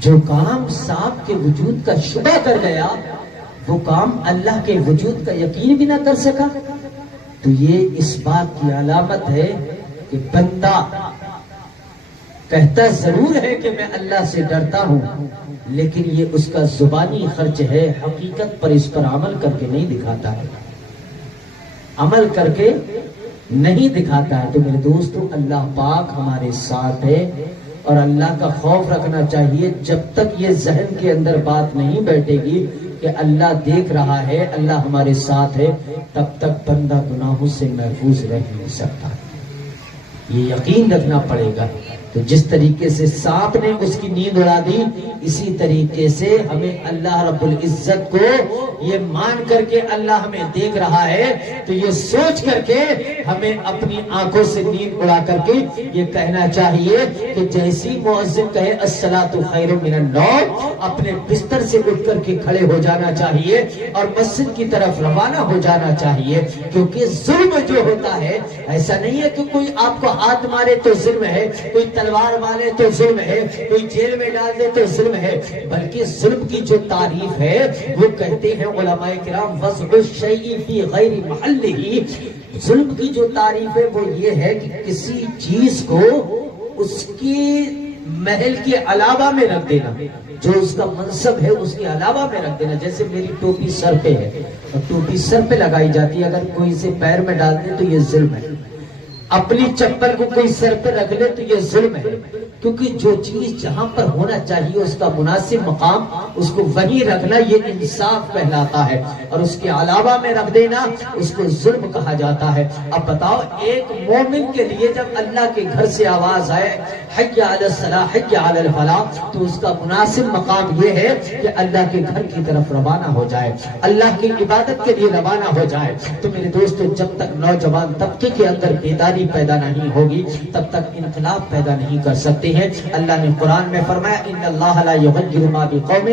جو کام سانپ کے وجود کا شبہ کر گیا وہ کام اللہ کے وجود کا یقین بھی نہ کر سکا. تو یہ اس بات کی علامت ہے کہ بندہ کہتا ضرور ہے کہ میں اللہ سے ڈرتا ہوں لیکن یہ اس کا زبانی خرچ ہے، حقیقت پر اس پر عمل کر کے نہیں دکھاتا ہے. عمل کر کے نہیں دکھاتا ہے. تو میرے دوستو اللہ پاک ہمارے ساتھ ہے اور اللہ کا خوف رکھنا چاہیے. جب تک یہ ذہن کے اندر بات نہیں بیٹھے گی کہ اللہ دیکھ رہا ہے, اللہ ہمارے ساتھ ہے, تب تک بندہ گناہوں سے محفوظ رہ نہیں سکتا. یہ یقین رکھنا پڑے گا. تو جس طریقے سے سانپ نے اس کی نیند اڑا دی, اسی طریقے سے ہمیں اللہ رب العزت کو یہ مان کر کے اللہ ہمیں دیکھ رہا ہے, تو یہ سوچ کر کے ہمیں اپنی آنکھوں سے نیند اڑا کر کے یہ کہنا چاہیے کہ جیسی مؤذن کہے الصلاۃ خیر من النوم, اپنے بستر سے اٹھ کر کے کھڑے ہو جانا چاہیے اور مسجد کی طرف روانہ ہو جانا چاہیے. کیونکہ ظلم جو ہوتا ہے, ایسا نہیں ہے کہ کوئی آپ کو ہاتھ مارے تو ظلم ہے, کوئی تلوار مارے تو ظلم ہے, کوئی جیل میں ڈال دے تو ظلم ہے, بلکہ ظلم کی جو تعریف ہے وہ کہتے ہیں علماء کرام وضع الشیء فی غیر محلہ. ظلم کی جو تعریف ہے وہ یہ ہے کہ کسی چیز کو اس کی محل کے علاوہ میں رکھ دینا, جو اس کا منصب ہے اس کے علاوہ میں رکھ دینا. جیسے میری ٹوپی سر پہ ہے اور ٹوپی سر پہ لگائی جاتی ہے, اگر کوئی اسے پیر میں ڈال دے تو یہ ظلم ہے. اپنی چپل کو کوئی سر پہ رکھ لے تو یہ ظلم ہے. کیونکہ جو چیز جہاں پر ہونا چاہیے اس کا مناسب مقام, اس کو وہیں رکھنا یہ انصاف کہلاتا ہے, اور اس کے علاوہ میں رکھ دینا اس کو ظلم کہا جاتا ہے. اب بتاؤ, ایک مومن کے لیے جب اللہ کے گھر سے آواز آئے حی علی الصلاۃ حی علی الفلاح, تو اس کا مناسب مقام یہ ہے کہ اللہ کے گھر کی طرف روانہ ہو جائے, اللہ کی عبادت کے لیے روانہ ہو جائے. تو میرے دوستو, جب تک نوجوان طبقے کے اندر بیداری پیدا نہیں ہوگی تب تک انقلاب پیدا نہیں کر سکتے ہیں. اللہ نے قرآن میں فرمایا ان اللہ لا یغیر ما بقوم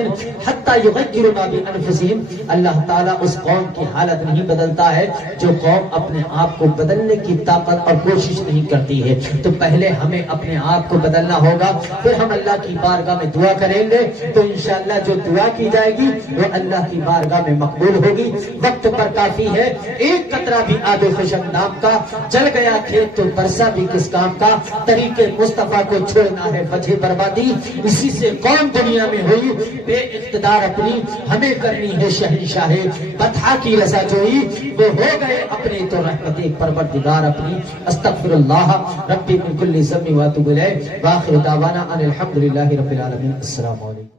حتی یغیروا ما بانفسہم. اللہ تعالیٰ اس قوم کی حالت نہیں بدلتا ہے جو قوم اپنے آپ کو بدلنے کی طاقت اور کوشش نہیں کرتی ہے. تو پہلے ہمیں اپنے آپ کو بدلنا ہوگا, پھر ہم اللہ کی بارگاہ میں دعا کریں گے تو انشاءاللہ جو دعا کی جائے گی وہ اللہ کی بارگاہ میں مقبول ہوگی. وقت پر کافی ہے, ایک قطرہ بھی آب خشک نام کا, جل گیا کھیت تو برسا بھی کس کام کا, طریقے مصطفیٰ کو چھوڑنا ہے وجہ بربادی. اسی سے قوم دنیا میں ہوئی بے اقتدار, اپنی ہمیں کرنی ہے شہنشاہ بطحا کی رضا جوئی, وہ ہو گئے اپنے تو رحمت پروردگار اپنی. استغفر اللہ ربی من کل ذنب واتوب الیہ, واخر دعوانا ان الحمدللہ رب العالمین. السلام علیکم.